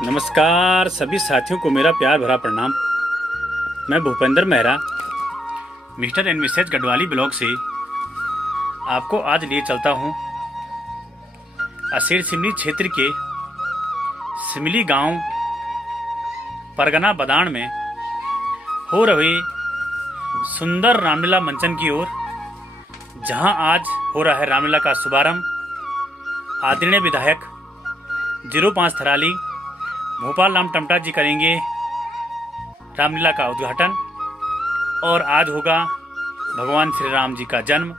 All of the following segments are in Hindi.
नमस्कार सभी साथियों को मेरा प्यार भरा प्रणाम। मैं Bhupendra Mehra Mr and Mrs Garhwali blog से आपको आज लिए चलता हूँ असीर सिमली क्षेत्र के सिमली गांव परगना बदान में हो रही सुंदर रामलीला मंचन की ओर, जहां आज हो रहा है रामलीला का शुभारंभ। आदरणीय विधायक 05 थराली भोपाल राम टमटा जी करेंगे रामलीला का उद्घाटन, और आज होगा भगवान श्री राम जी का जन्म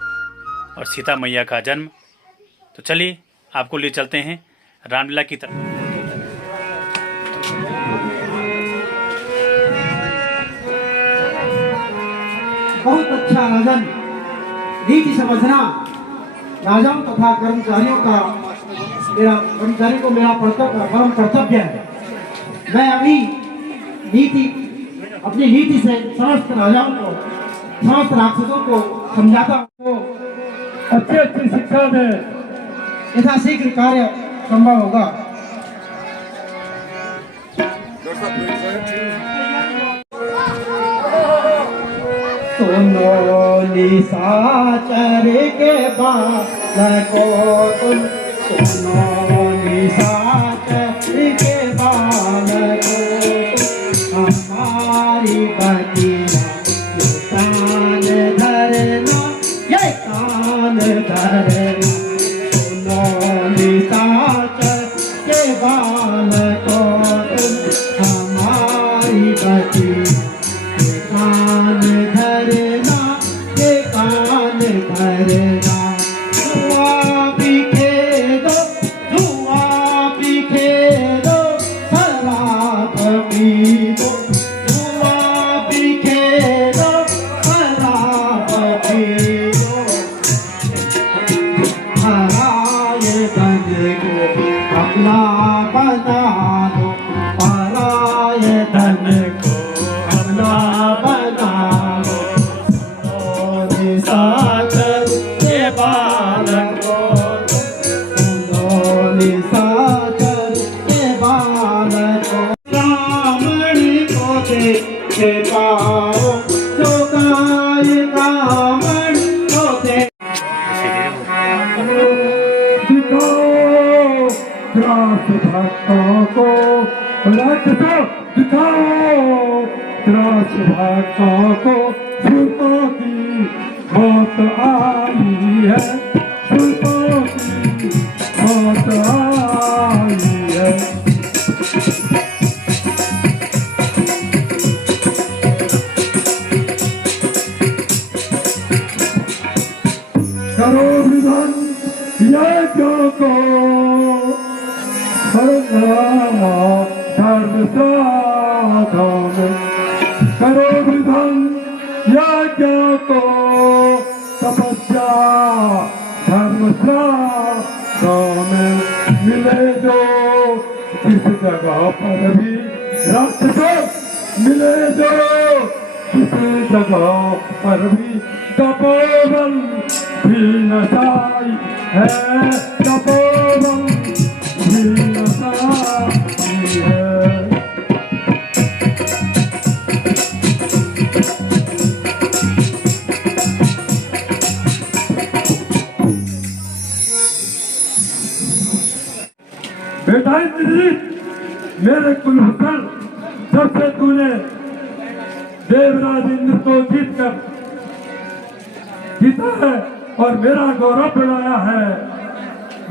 और सीता मैया का जन्म। तो चलिए आपको ले चलते हैं रामलीला की तरफ। बहुत अच्छा राजन नीति समझना राजाओं तथा कर्मचारियों को मेरा परम कर्तव्य है। मैं अभी अपनी नीति से समस्त राजाओं को, समस्त राक्षसों को समझाता हूँ। अच्छी शिक्षा में यथाशीघ्र कार्य संभव होगा। सुनो निशाचर के बालको तुम, सुनो निशाचर के बालको तुम, हमारी बतिया ये कान धरना, ये कान धरना। सुनो निशाचर के बालको तुम, हमारी बतिया कान धरना, ये कान धरना। धुआं पीखे दो शराब पी दो, धुआं पीखे दो शराब पी दो। हराए धन को अपना बना दो, हराए धन को अपना बना दो। निशाचर के बालको तुम, निशाचर के बालको रावण को देखे पाओ, तो काय रावण को दिखाओ त्रास भक्तों को, राक्षसों दिखाओ त्रास भक्तों को। सुरतों की मौत आई है, सुरतों की मौत आई है। करो विधान यज्ञों को, धर्म साधों में करो विधान यज्ञों को, तपस्या धर्म साधों में मिले जो किस जगह पर भी राक्षसों, मिले जो किस जगह पर भी। तपोवन भी नशाई है, तपोवन भी नशाई है। बेटा इंद्रजीत, मेरे कुलभूषण, जब से तूने देवराज इंद्र को जीता है और मेरा गौरव बढ़ाया है,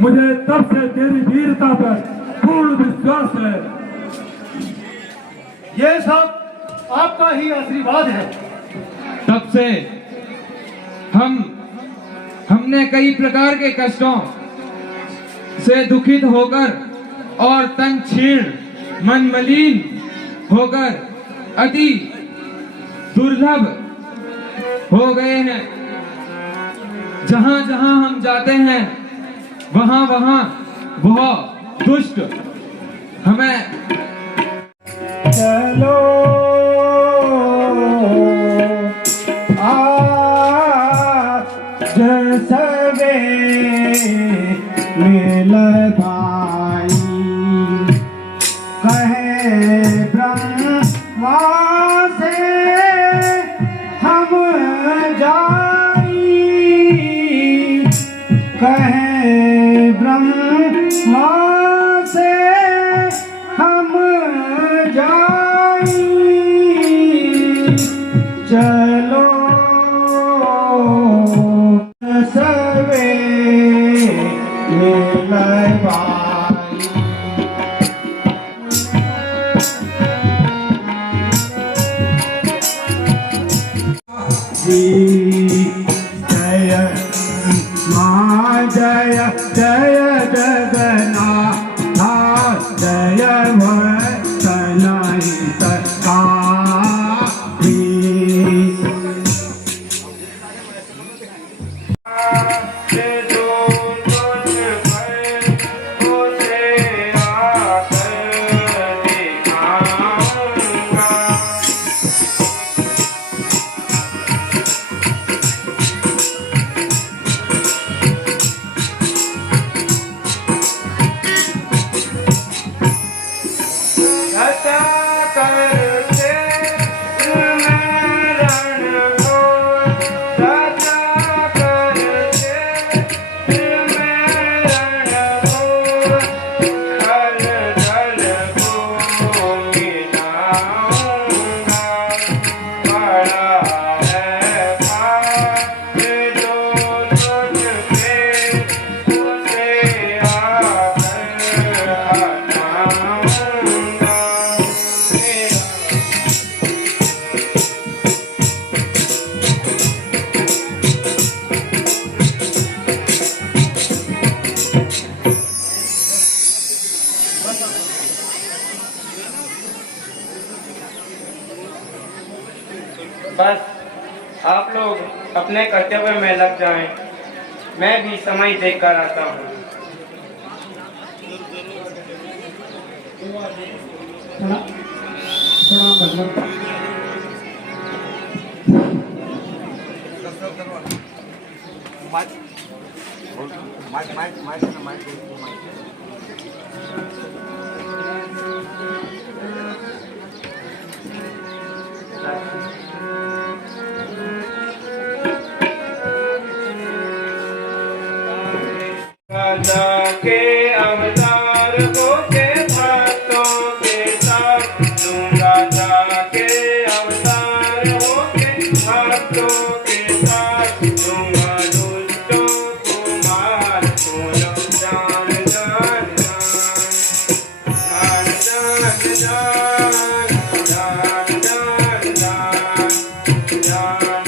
मुझे तब से तेरी वीरता पर पूर्ण विश्वास है। ये सब आपका ही आशीर्वाद है। तब से हमने कई प्रकार के कष्टों से दुखित होकर और तन क्षीण मन मलिन होकर अति दुर्लभ हो गए हैं। जहां जहां हम जाते हैं वहां वहां वह दुष्ट हमें चलो आज सवे मिल भाई, ले बाई जय माँ जय जय जगन्नाथ जय वैष्णव कारी बस आप लोग अपने कर्तव्य में लग जाएं, मैं भी समय देख कर आता हूँ। राजा के अवतार को के भक्तों के साथ तुम राजा के अवतार हो के भक्तों के साथ तुम दुष्टों को मार सुनो जान जान जान जान जान जान जान जान जान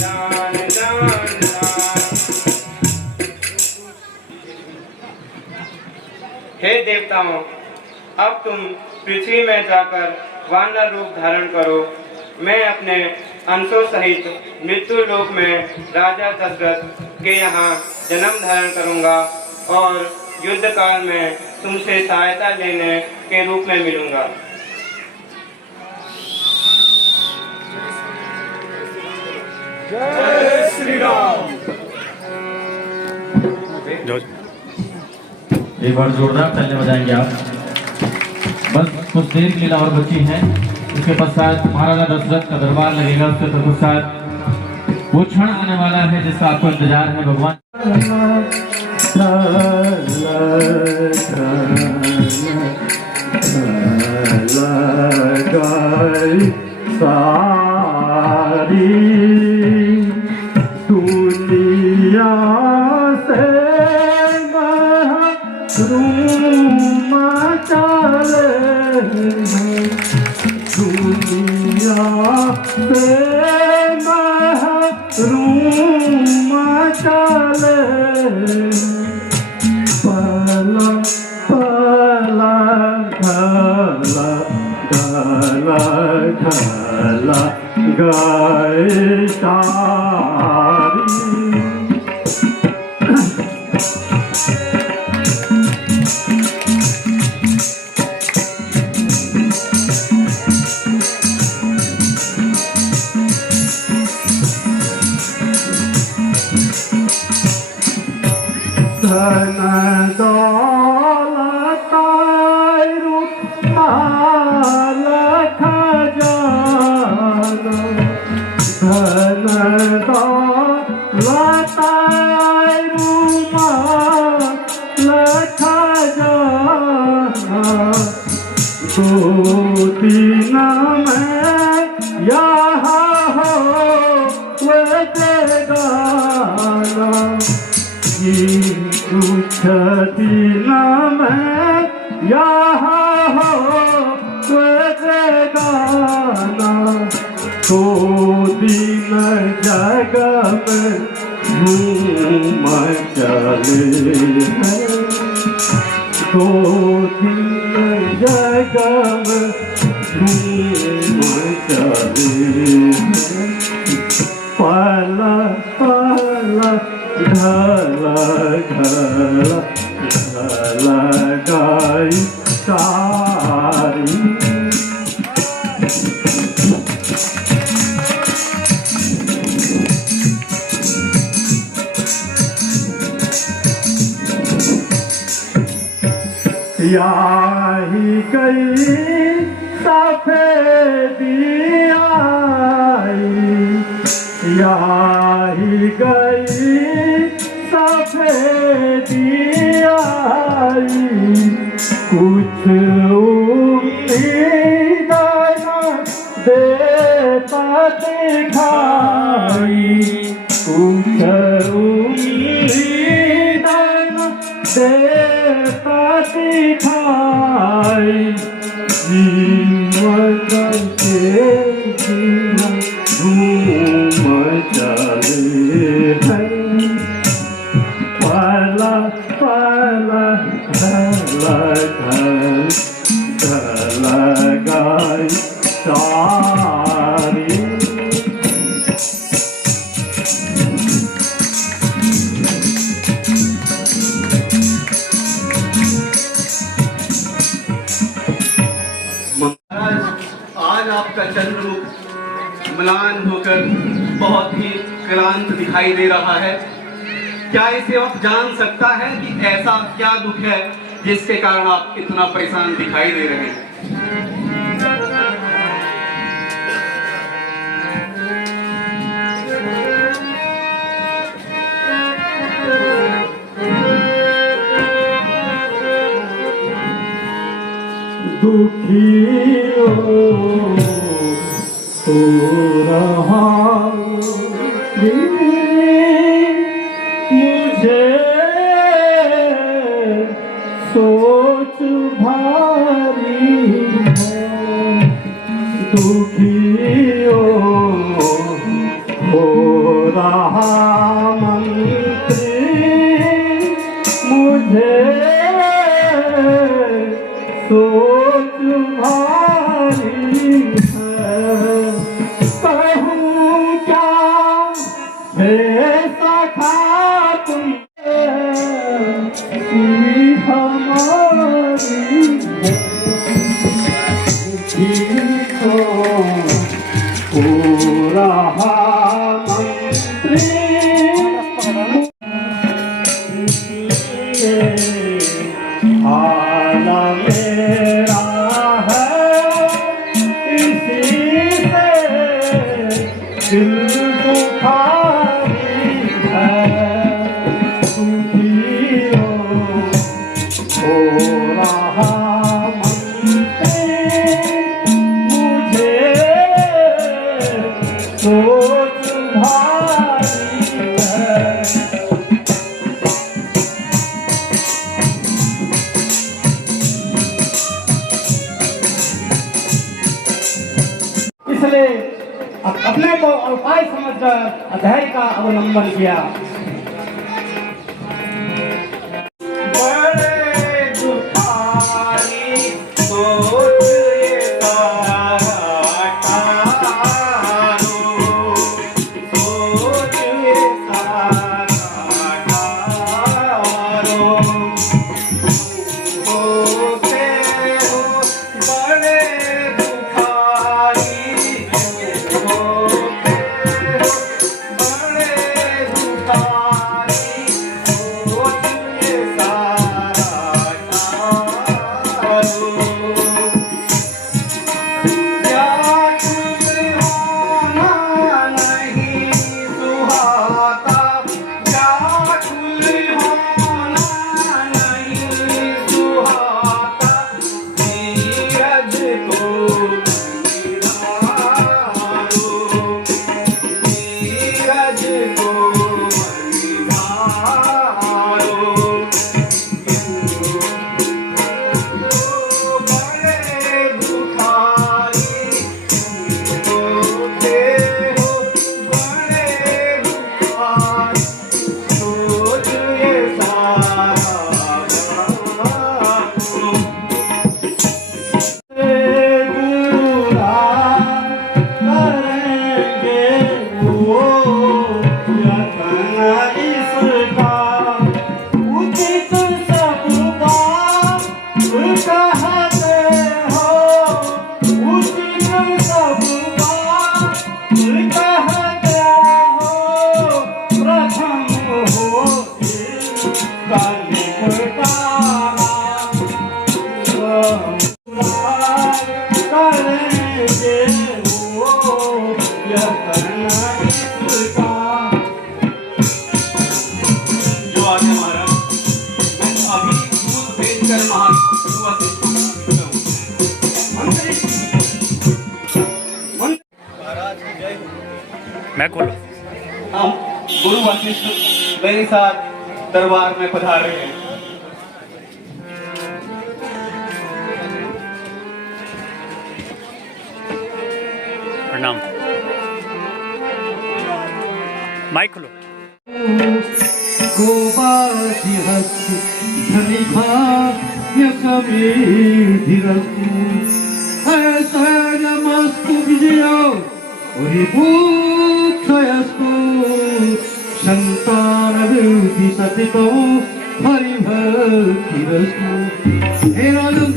जान जान हे देवताओं, अब तुम पृथ्वी में जाकर वानर रूप धारण करो। मैं अपने अंशों सहित मृत्यु लोक में राजा दशरथ के यहाँ जन्म धारण करूँगा और युद्ध काल में तुमसे सहायता लेने के रूप में मिलूँगा। जय श्री राम। एक बार जोरदार तालियां बजाएंगे आप। बस कुछ देर की लीला और बची है, उसके पश्चात महाराजा दशरथ का दरबार लगेगा। उसके पश्चात वो क्षण आने वाला है जिसका आपको इंतजार है। भगवान सारी दुनिया से रूमा चले दुनिया से रूमा चले पला पला ढला ढला ढला गाय सारी धन दौलत माल खजाना धन दौलत माल खजाना दो दिन में यहाँ हो गाना दिन में यहाँ हो गाना, तो दिन जग में धूम चले हैं, तो दिन जग में धूम चले हैं। पला पला ढला ढला ढला गाई सारी। याही गई सफेदी आई, याही गई सफेदी आई, कुछ उम्मीद न देता दिखाई, कुछ उम्मीद न देता दिखाई। जीवन के जीवन धूम चले हैं, पला पला ढला ढला गाई सारी। आज आपका चंद्र म्लान होकर बहुत ही क्लांत दिखाई दे रहा है। क्या इसे आप जान सकता है कि ऐसा क्या दुख है जिसके कारण आप इतना परेशान दिखाई दे रहे हैं? दुखियों हो रहा मुझे सोच भारी है, दुखियों हो रहा मंत्री मुझे सोच भारी है। कहूँ क्या है सखा तुम हमारी हो रहा मंत्री हाल मेरा है, इसी से दिल दुखारी है, दुखियों हो रहा मंत्री मुझे सोच भारी है। इसलिए अपने को उपाय समझकर धैर्य का अवलंबन किया। बड़े दुखारी सोच ये सारा टारो, सोच ये सारा टारो, होते हो बड़े दुखारी, होते हो बड़े दुखारी। बात है महाराज। मैं अभी दूध बेचकर महासुआ से महाराज की जय हो। मैं खोलो। हम गुरु वशिष्ठ मेरे साथ दरबार में पधार रहे हैं। प्रणाम। माइक खोलो। गोपाति हस्ति धनिभाग्य कमेधिरस्तु ऐश्वर्यमस्तु विजयो विभूक्षयस्तु संतानवृद्धि सतितो हरिभक्तिरस्तु। हे राजन,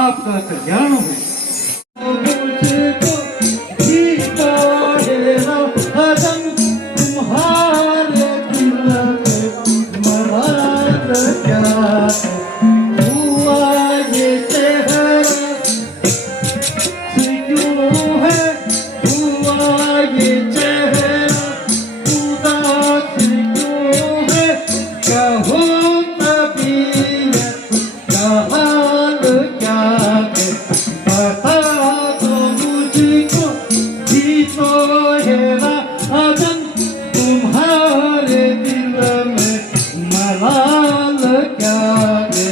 आपका कल्याण हो। मुझको जीता है ना भजन तुम्हारे दिल में मराद क्या हुआ ये चेहरा से क्यों है हुआ ये चेहरा उदास क्यों है क्या हो तबीयत क्या हाल क्या है बता दो मुझको जी तो है ना अजन तुम्हारे दिल में मलाल क्या है।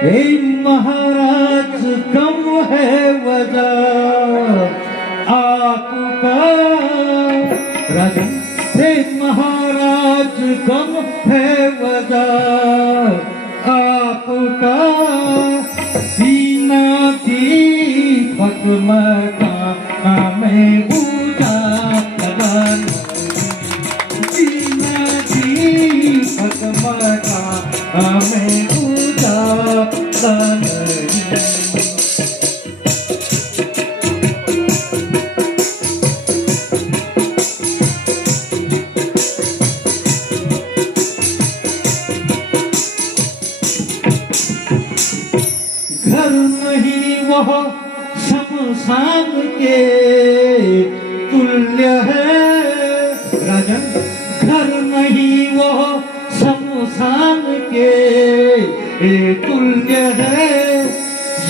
हे महाराज कम है वजह आपका राजन। हे महाराज कम है वजह आपका सीना दीपक मकाना में पूजा लगन सीना दीपक मकाना में पूजा घर नहीं वह शमशान के तुल्य है राजन। घर नहीं वह शमशान के तुल्य है।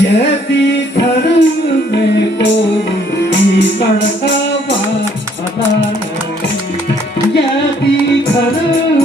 यदि धर्म में कोई तड़का नहीं, यदि धर्म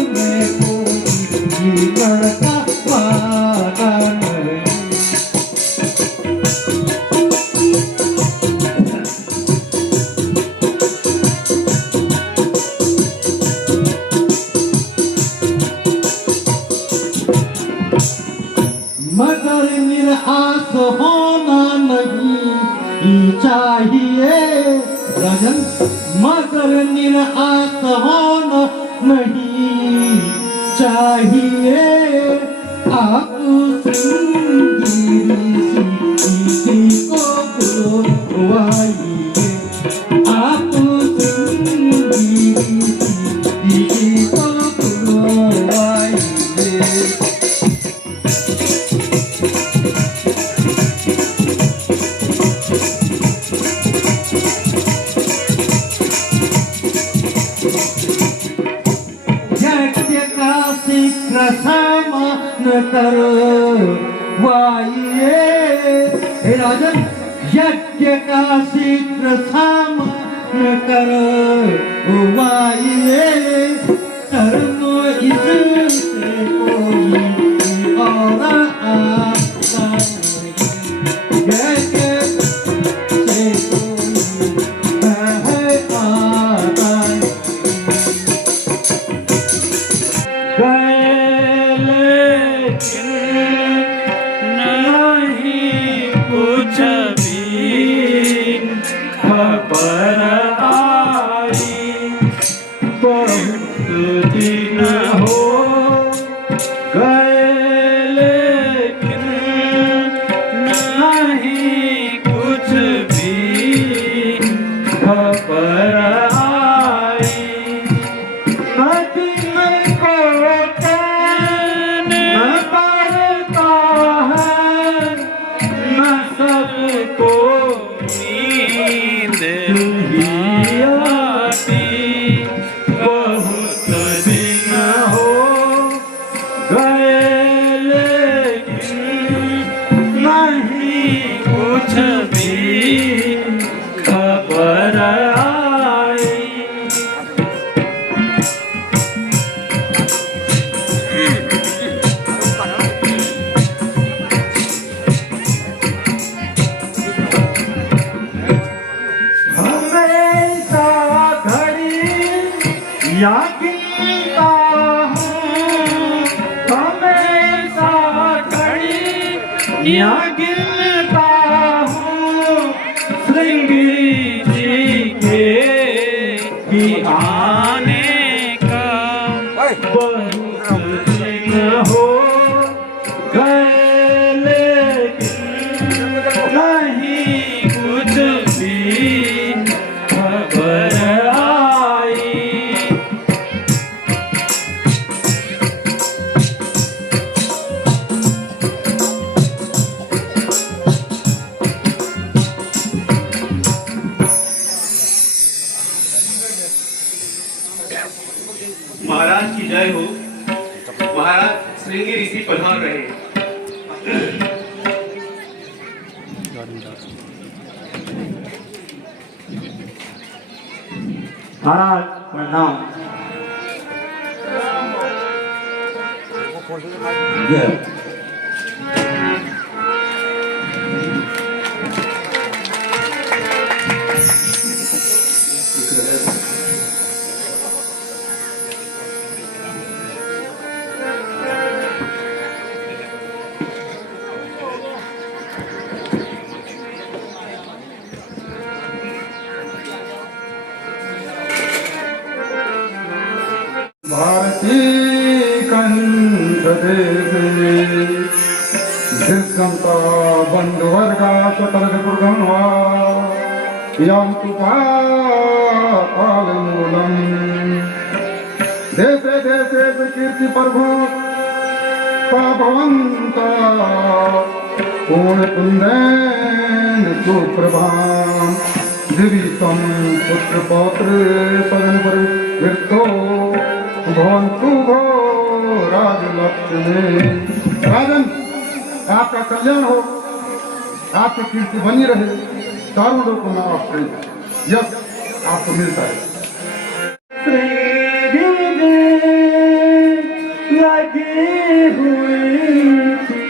हे राजन, यज्ञ का शीघ्र सामन करवाइए, धर्म इससे कोई और आता नहीं, यज्ञ से कोई है आता महाराज की जय हो। महाराज श्रृंगी ऋषि पधार रहे हैं। महाराज प्रणाम। जय भारती कंठ देशे दिस्कंता बंधुवर्गा स्वतर्क कुर्गन्वा यं तु पालमूलम् देशे देशे कीर्ति प्रभु भवन्ता पूर्णकुन्देन सुप्रभाम् दिवितं पुत्र पौत्र पदन परिवृतो भवन्तु भो राजलक्ष्मी। राजन, आपका कल्याण हो, आपकी कीर्ति बनी रहे, चारों लोगों में आपके यश आपको मिलता है। लगी हुई थी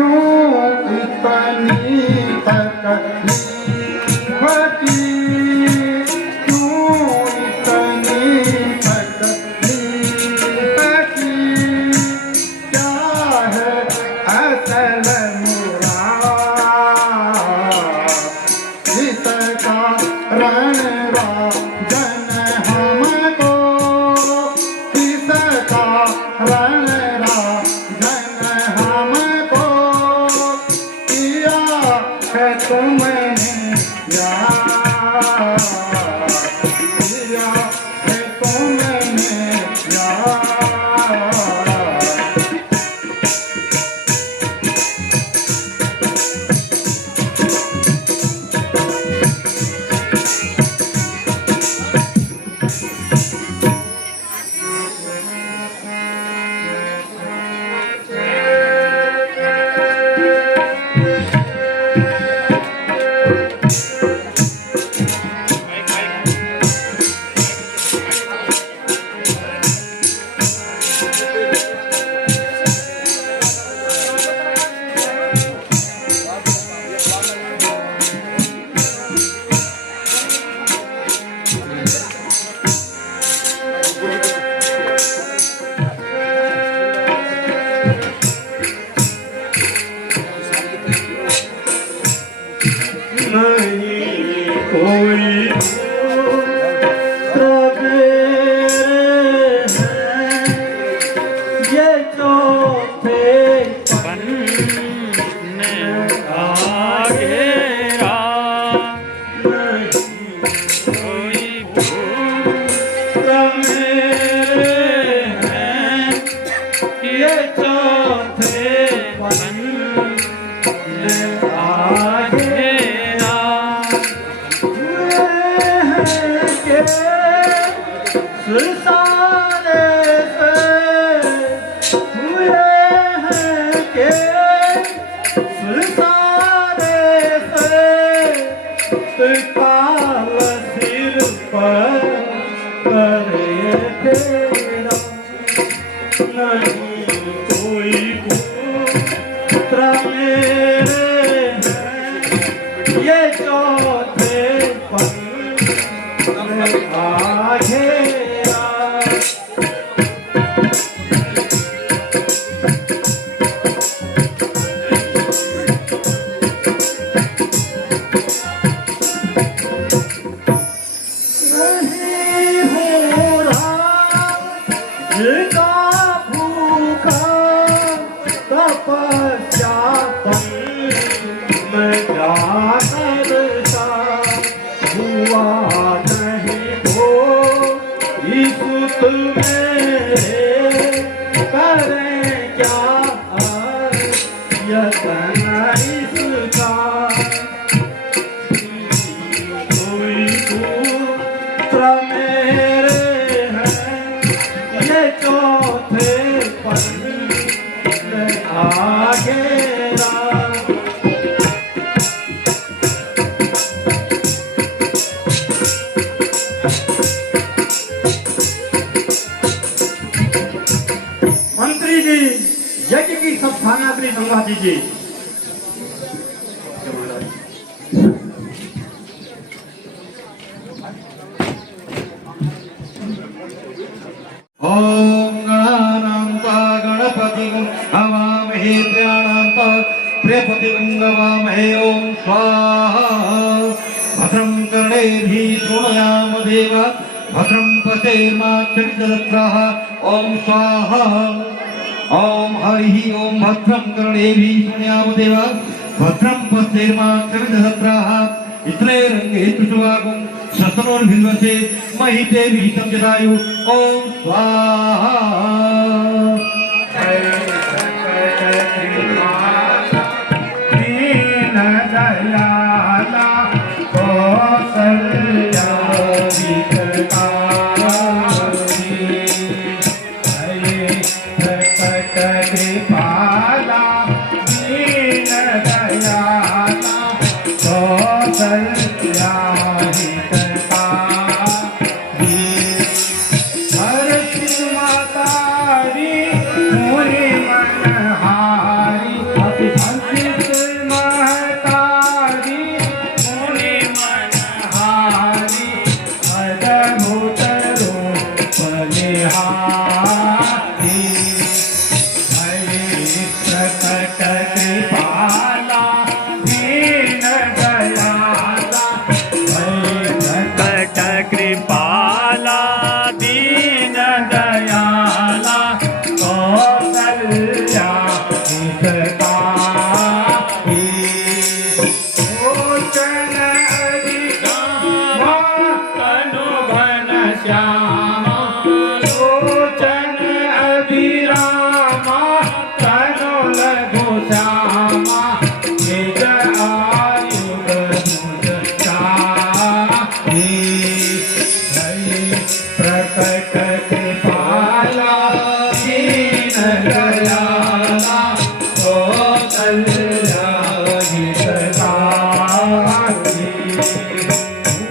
क्यों इतनी तकलीफ की, क्यों इतनी तकलीफ की, क्या है असल मुराद, इसका रण राजन हमको, इसका रण राजन हमको, किया है तुमने यार, किया है तुमने यार। नहीं कोई पुत्र मेरे हैं, ये चौथे बनने आगेरा, कोई पुत्र मेरे हैं, ये चौथे बनने आगेरा। सुसारे से हुए हैं के सुसारे से काल सिर पर करे तेरा, नहीं कोई पुत्र मेरे हैं, ये चौथे पन आघेरा। नहीं हो रहा जिसका भूखा तपस्या में जाकर सा हुआ नहीं हो, ईसुत मेरे करें क्या यतन इसका, कोई पुत्र मेरे हैं, ये चौथे पन आगेरा। मंत्री जी यज्ञ की सब सामग्री मंगवा दीजिए। ओम गणानां गणपतिं हवामहे प्रियाणां प्रियपतिं गवामहे। ओम स्वाहा। भद्रं कर्णेभिः शृणुयाम देवा, भद्रं पश्येमाक्षभिर्दत्राः। ओम स्वाहा। ओम हरिः ओम भद्रं कर्णेभिः शृणुयाम देवा, भद्रं पश्येमाक्षभिर्दत्राः। इत्रे रंगे तुषुवागुं शतनोर्भिर्वसे महिते विहितं जटायु। ओम स्वाहा। दीन दयाला कौसल्या हितकारी, हरे प्रकट कृपाला, दीन दयाला कौसल्या हितकारी। हर माता री दीन दयाला कौशल्या हितकारी लोचन अधिकामा तनु घन श्यामा लोचन अभिरामा तनु लघु श्यामा निज आयुध मुझ चाहि प्रकट कृपाला दीन दयाला कौशल्या हितकारी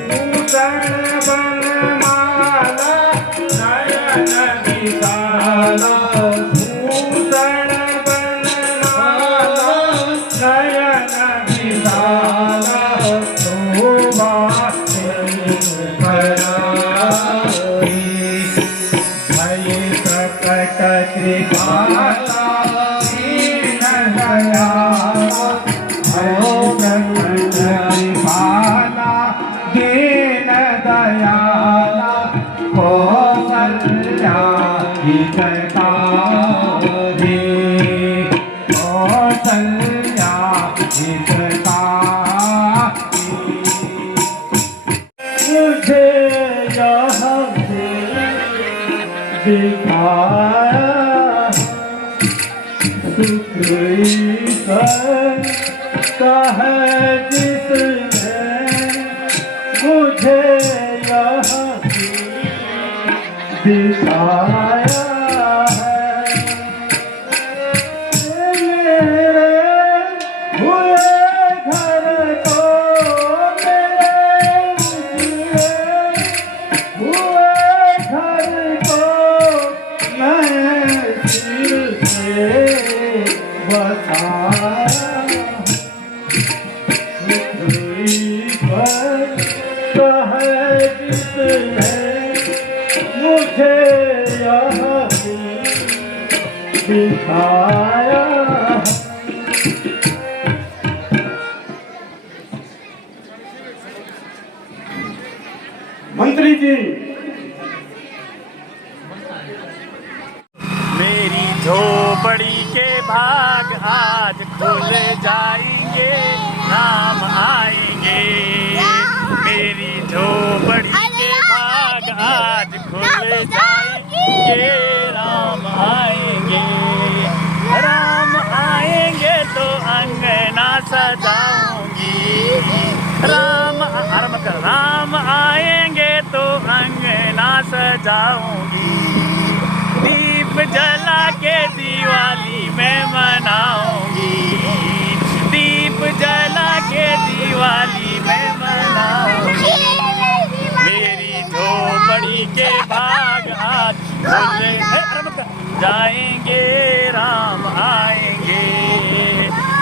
भूषण बनमाला नयन विशाला भूषण बनमाला नयन विशाला शोभा भय प्रकट कृपाला दीन दयाला भयो प्रकट कृपाला दीन दयाला कौशल्या हितकारी कौशल्या हितकारी मुझे यहाँ से दिखाया सुख ईश्वर का है जिसने मुझे यहाँ से दिखाया है मेरे हुए घर को मेरे हुए घर को मैं सिर से बताया ईश्वर का है जिसने मुझे यहाँ दिखाया। मंत्री जी मेरी झोपड़ी के भाग आज खुल जाएंगे, राम आएंगे। मेरी झोपड़ी के भाग आज खुल जाएंगे, राम आएंगे। राम आएंगे तो अंगना सजाऊंगी, राम आएंगे तो अंगना सजाऊंगी। दीप जला के दिवाली में मनाऊंगी, दीप जला के दिवाली में मनाऊंगी। मेरी झोपड़ी के भाग आज खुल जाएंगे, राम आएंगे।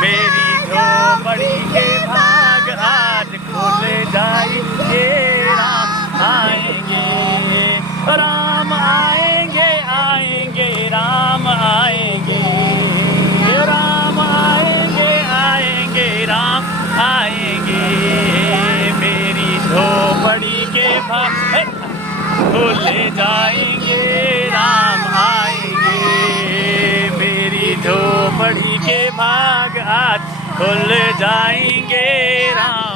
मेरी झोपड़ी के भाग आज खुल जाएंगे, राम आएंगे। राम आएंगे, आएंगे, राम आएंगे, राम आएंगे, आएंगे, राम आएंगे। मेरी झोपड़ी के भाग खुल जाएंगे, राम आएंगे। मेरी झोपड़ी के भाग आज खुल जाएंगे, राम